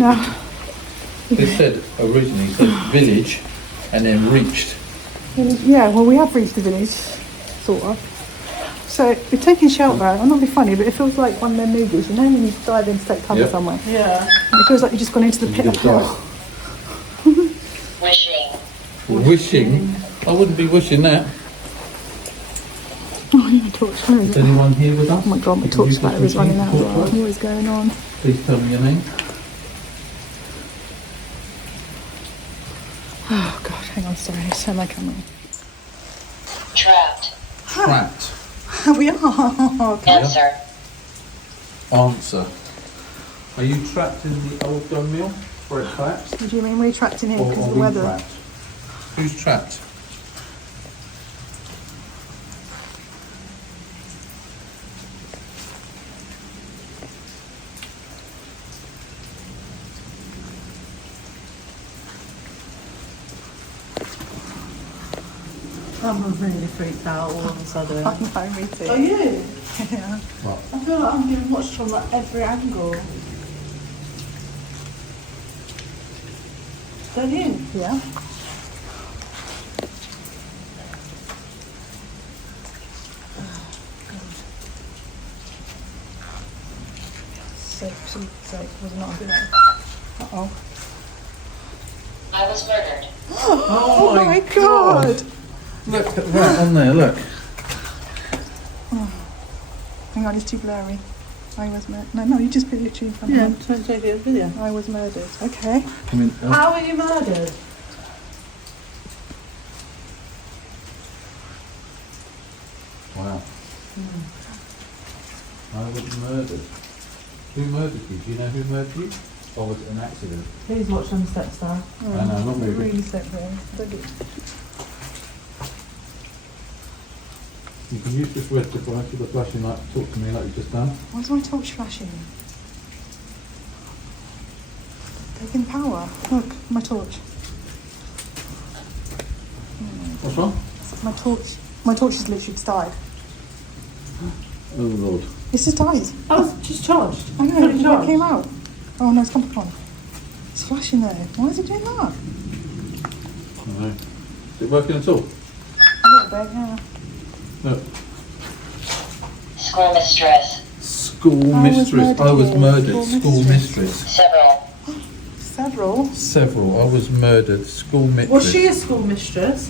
No. They said originally village and then reached. Yeah, well, we have reached the village, sort of. So we're taking shelter. I'm not being funny, but it feels like one of them movies. You know when you dive in to take cover somewhere? Yeah. And it feels like you've just gone into the pit of hell. Wishing? I wouldn't be wishing that. Oh, I need my torch. Where is Is it? anyone here with us? Oh my god, my torch battery is running out as well. What is going on? Please tell me your name. Oh god, hang on, sorry, let's turn my camera on. Trapped. Trapped. We are. Answer. Answer. Are you trapped in the old gun mill where it collapsed? What do you mean we're trapped in here Or because are of the we weather? trapped? Who's trapped? I'm really freaked out all of a sudden. I know, me too. Are you? Yeah. What? I feel like I'm being watched from like every angle. Don't you? Yeah. Safe was not a good idea. Uh-oh. I was murdered. Oh my god! Look, right on there, look. Hang on, it's too blurry. I was murdered. No, you just put it literally in front Yeah, of don't take it a video. me. I was murdered. Okay. I mean, How were you murdered? wow. I was murdered. Who murdered you? Do you know who murdered you? Or was it an accident? Please watch them steps down. No, not moving. Really slippery. You can use this red to flash with the flashing light. Talk to me like you've just done. Why is my torch flashing? Taking power. Look, my torch. What's wrong? My torch. My torch has literally just died. Oh Lord. It's just died. I was just charged. I know, Fully it charged. came out. Oh no, it's come back on. It's flashing there. Why is it doing that? I don't know. Is it working at all? A little bit, yeah. No. School mistress. School I was mistress. murdered I was here. murdered. School School mistress. Several. Several. Several. I was murdered. School mistress. Was she a school mistress?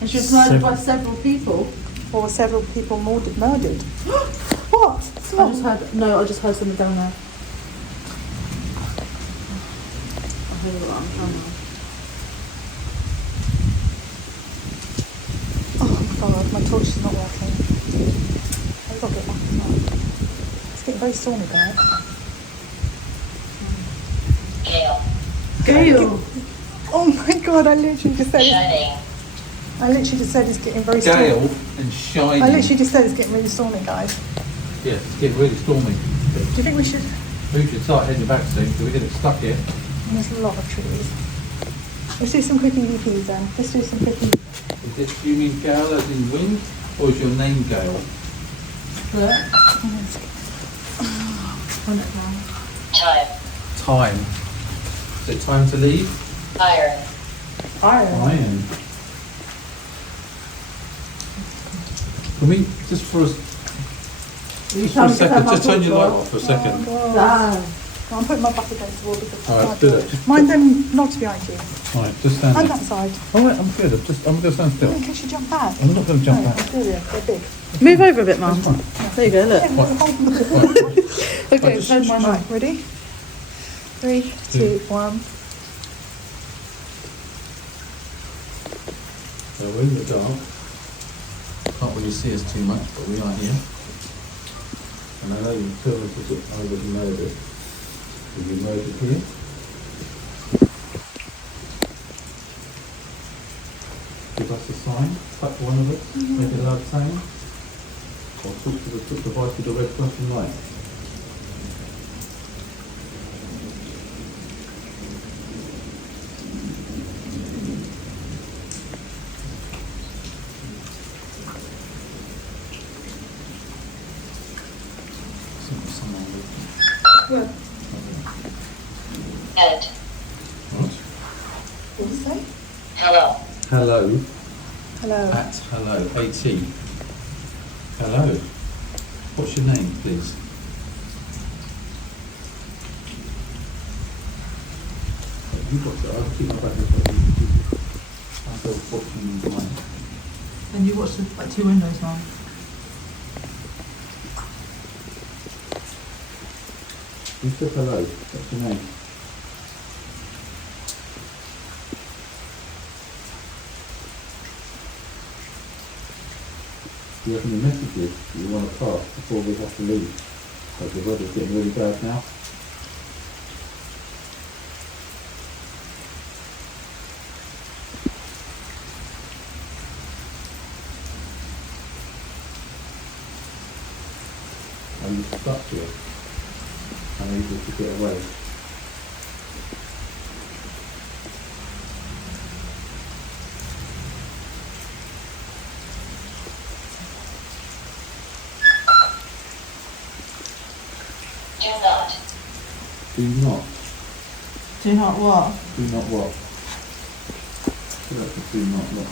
And she was murdered by several people? Or were several people murdered? What? It's I not. just heard something down there. I heard it on camera. Oh my god, my torch is not working. I've got to get back as well. It's getting very stormy, guys. Gale. Gale! Oh my god, I literally just said Shining. I literally just said it's getting very stormy. Gale and shining. I literally just said it's getting really stormy, guys. Yeah, it's getting really stormy. Do you think we should? We should start heading back soon because we're getting stuck here. There's a lot of trees. Let's do some quickie EPs then. Let's do some quickie. Is this, do you mean Gale as in wind? Or is your name Gale? Look. Time. Time. Is it time to leave? Iron. Iron. Can we, just for a second, just turn your light off for a second. I'm putting my back against the wall because Alright, do that. Just mind them not behind you. Alright, just stand And there. that side. Alright, I'm good. I'm going to stand still. In case you jump back. I'm not going to jump No, back. I feel you. They're big. Move over a bit, Mum. That's fine. There you go, look. Yeah, we'll hold them. Okay, just- hold my mic. Ready? 3, 2, 1. So we're in the dark. Can't really see us too much, but we are here. And I know you tell us that I was murdered. Were you murdered here? Give us a sign. Touch one of us. Make a loud sound. Or talk to the device with the red flashing light. End. What? What did you say? Hello. Hello. Hello. At hello. AT. Hello. What's your name, please? You got to. I'll keep my back this way. I'm still watching mine. And you watch the like 2 windows now. You said hello. What's your name? Do you have any messages that you want to pass before we have to leave? Like the weather's getting really bad now. Are you stuck here? Unable to get away? Do not. Do not. Do you not what? Do not what? Do not what?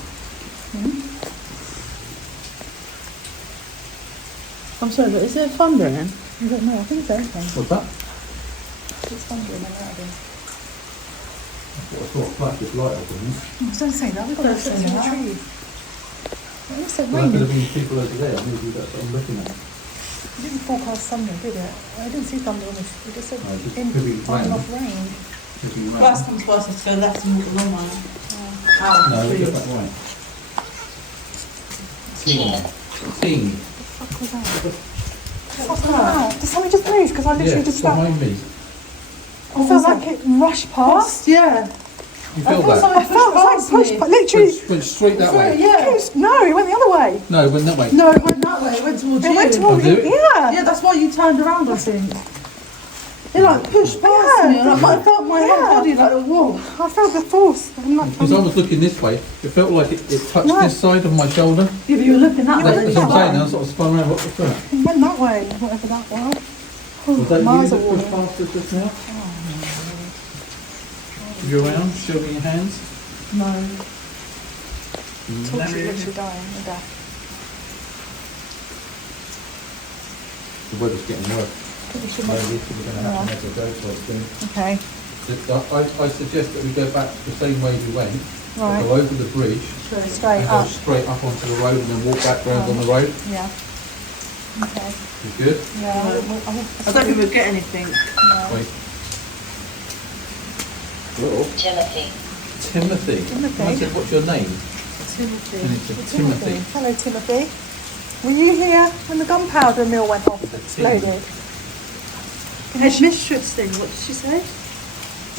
I'm sorry, but is it thundering? I don't know. I think it's open. What's that? It's thundering and out again. I saw a flash of light up in Oh, don't say that. We've got Don't to say in the that. tree. It looks like Well, that could have raining. been people over there. Maybe that's what I'm looking at. It didn't forecast thunder, did it? I didn't see thunder on this. It just said No, it just in could be on and rain. off rain. Could be rain. First comes first, let's go left and walk along now. No, we go back right. Team. Team. What was that? What's that? Did something just move? Because I literally Yeah, just felt. behind me. I felt like it rushed past. Yeah. You feel thought that? something I felt like pushed pushed, me. but literally. Went straight that way. Yeah. No, it went the other way. No, it went that way. No, it went that way. It went towards It you. went towards Oh, did you. it? Yeah. Yeah, that's why you turned around, I think. It like pushed past Yeah. me, and I felt my Yeah. body like, whoa. I felt the force. I'm like, Because I was looking this way, it felt like it touched No. this side of my shoulder. Yeah, but you were looking that way. That's what I'm saying. And I sort of spun around. What was that? it went that way, whatever that was. Was that you Miles that of pushed water. past us just now? You around, show me your hands. No. Talks you literally dying with death. The weather's getting worse. Probably should Maybe make- we're going to have to make a go for it soon. Okay, I suggest that we go back the same way we went. Right. Go over the bridge straight and go up. straight up onto the road and then walk back round on the road. Yeah. Okay. You good? Yeah. I don't think we'll get anything. No. Wait. Hello? Timothy. Timothy. Timothy. I said, what's your name? Timothy. And he said, Timothy. Hello, Timothy. Were you here when the gunpowder mill went off? It's a Exploded. Head mistress thing, what did she say?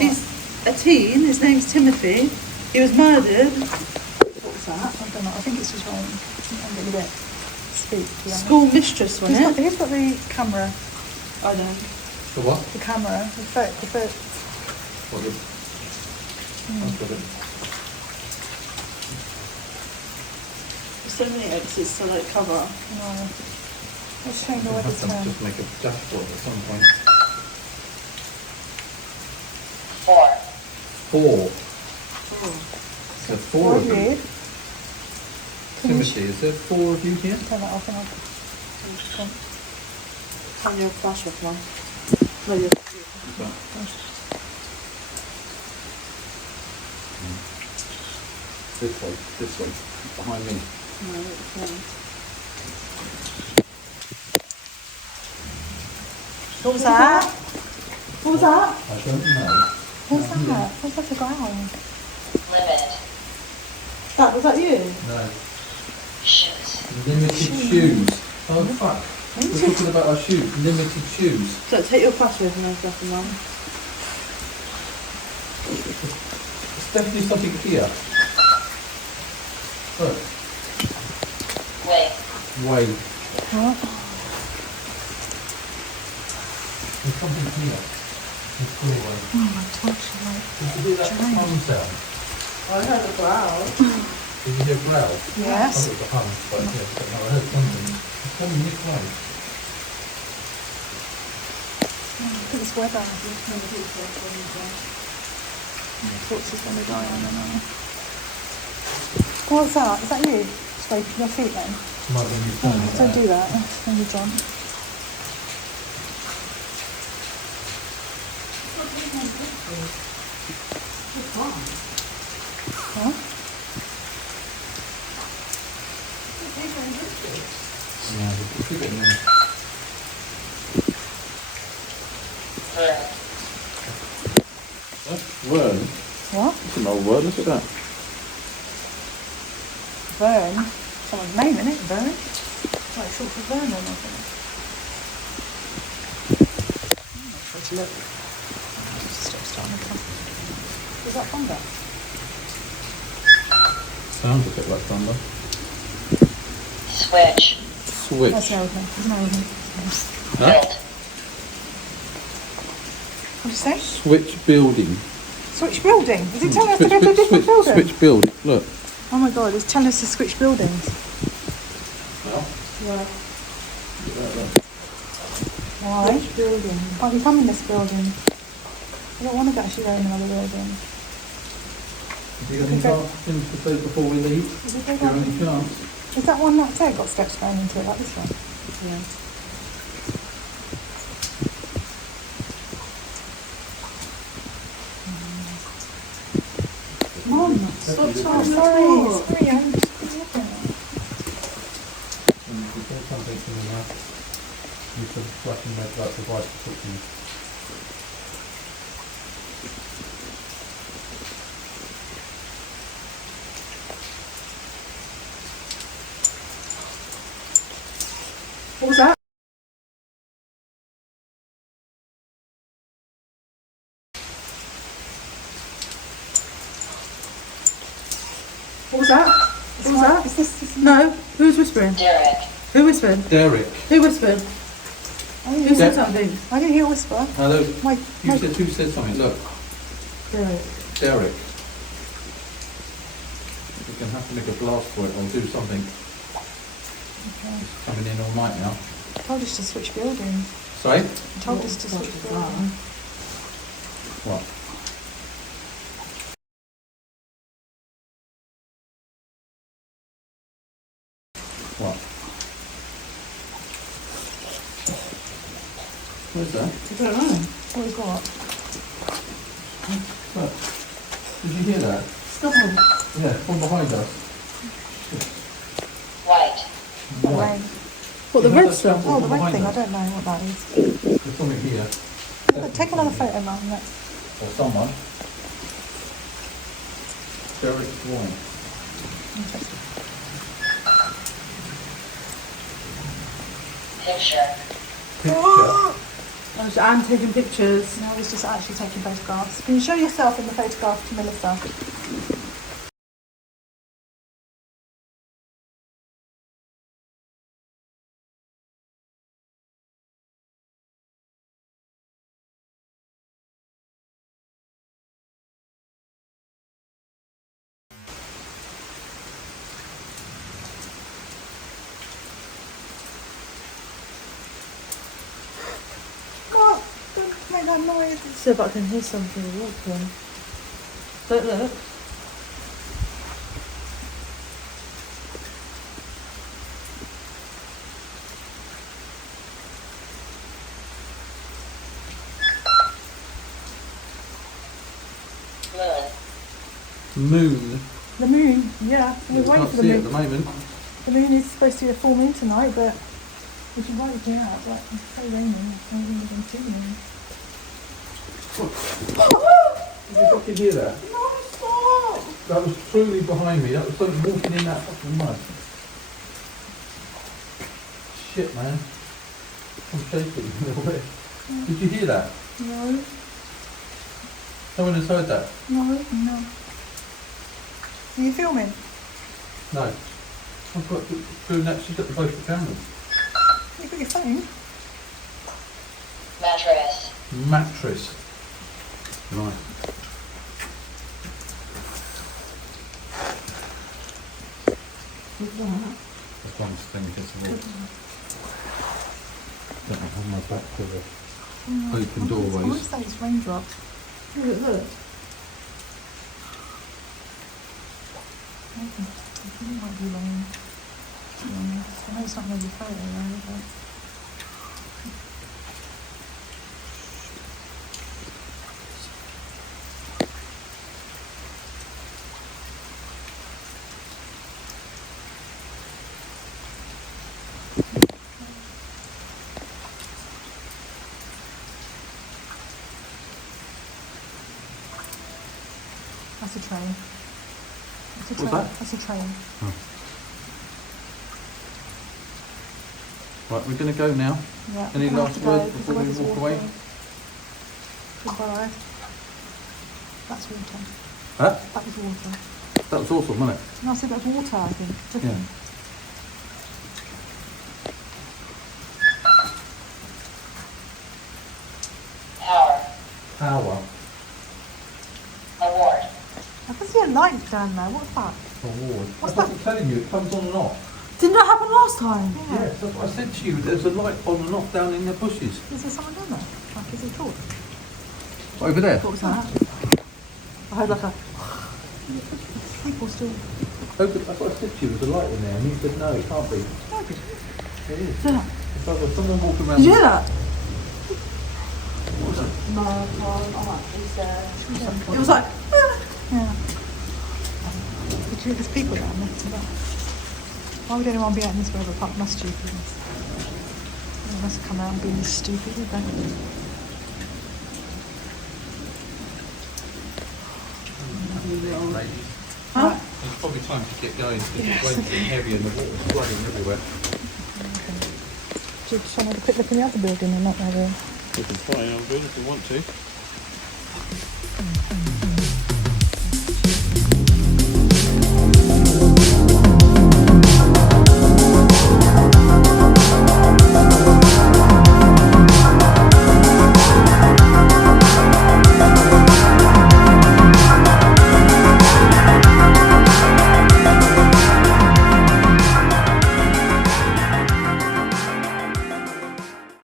He's a teen, his name's Timothy. He was murdered. What was that? I don't know. I think it's just wrong. I'm a little bit speak. Yeah. School mistress, wasn't it? Who's got the camera? I don't. The what? The camera. The foot. What is I've got it. There's so many exits to like cover. No. Let's change the I'll weather have to turn. just make a dashboard at some point. 4. 4. Oh. So 4 of you. Weird. Timothy, is there 4 of you here? Turn that off and I'll. Turn your flash off now. No, you're... This way, behind me. No, it's not. What was that? What was that? I don't know. What's that? What's that a ground? Limit. Was that you? No. Shoes. Limited shoes. Oh fuck. We're talking about our shoes. Limited shoes. So take your flash away from those stuff and run. There's definitely something here. Look. Wait. Wait. What? There's something here. Let's go away. Oh my torchlight. Did you hear that hum sound? I heard a growl. Did you hear growl? I Yes. thought it was a hum, but yes, but no, I heard something. It's coming this way. Look at this weather. Torch is going to die on and on. What's that? Is that you? Scraping your feet then? Might when you turn it. Don't do that. That's when you're drunk. Huh? Yeah, we'll keep it in there. Burn. Word. What? That's an old word, look at that. Vern. Someone's name, isn't it? Vern? Like short for Vernon, I think. Let's look. Stop starting to come. Is that thunder? Sounds a bit like thunder. Switch. Switch. That's an elephant. There's an elephant. Huh? Build. What did you say? Switch building. Switch building. Is it telling us to go to a different building? Switch building. Look. Oh my god, it's telling us to switch buildings. Well, Yeah. look. Why? Which building? Can't you come in this building? I don't want to actually go in another building. Have you got any last things to say before we leave? Is it Do you have any chance? Is that one that's there got steps going into it, like this one? Yeah. Mum, stop Oh, touching the sorry, floor. sorry, I'm just looking at it. When you say something to me now, you should flashing red light device to talk to you. What was that? What was that? What was that? Is this No. Who's whispering? Derek. Who whispered? Derek. Who whispered? I Who didn't, said Der- something? I didn't hear a whisper. Hello. Wait, wait. Who said something? Look. Derek. Derek. We're going to have to make a blast for it or do something. Okay. It's coming in all night now. I told us to switch buildings. Sorry? I told us to switch buildings. What? What? What is that? I don't know. What was what? Look. Did you hear that? Stop him. Yeah, from behind us. White. The What? rain. What, the You heard red that stuff? scuffle Oh, the from red behind thing. I us? don't know what that is. There's something here. Look, take another photo, Mum. Let's. Or someone. Derek's drawing. Interesting. Picture. Picture. Oh, Anne taking pictures. No, it's just actually taking photographs. Can you show yourself in the photograph to Melissa? What? Don't make that noise. See if I can hear something walking. Don't look. Moon. Moon. The moon, yeah. We're We waiting can't for the see it at the moon. moment. The moon is supposed to be a full moon tonight, but we should wait it out. Like, it's so raining. I don't think we can see the moon. Did you fucking hear that? No, stop! That was truly behind me. That was something walking in that fucking mud. Shit, man. I'm shaking a little bit. Did you hear that? No, Someone has heard that? no. Are you filming? No. I've got doing that. She's got both the cameras. You got your phone? Mattress. Mattress. Right. What's that? That's one thing gets a little. Don't have my back to the open I doorways. want to say it's raindrops. Look, look. It might be long. I know it's not going to be photo though, but... That's a train. That's a train. What's that? That's a train. Right, we're going to go now. Yeah. Any we're gonna last have to go words because before the we weather's walk away? awful. Goodbye. That's water. Huh? That was water. That was awesome, wasn't it? No, I said that was water, I think. Dripping. Yeah. Power. Power. Award. I can see a light down there. What's that? Award. What's That's what I'm telling you, it comes on and off. Didn't that happen last time? Yes, that's what I said to you. There's a light on and off down in the bushes. Is there someone down there? Like, is it tall? Over there. What was that? I heard like a... People still... That's what I said to you. There's a light in there, and you said no, it can't be. No, did you? It is. Yeah. It's like there's someone walking around. Did you hear that? What was it? It was like... Yeah. Did you, there's people down there. Why would anyone be out in this weather apart from us stupids? They must come out and be this stupid, would they? Huh? It's probably time to get going because it's raining heavy and the water's flooding everywhere. Do you just want to have a quick look in the other building or not, maybe? We can try and do it if we want to.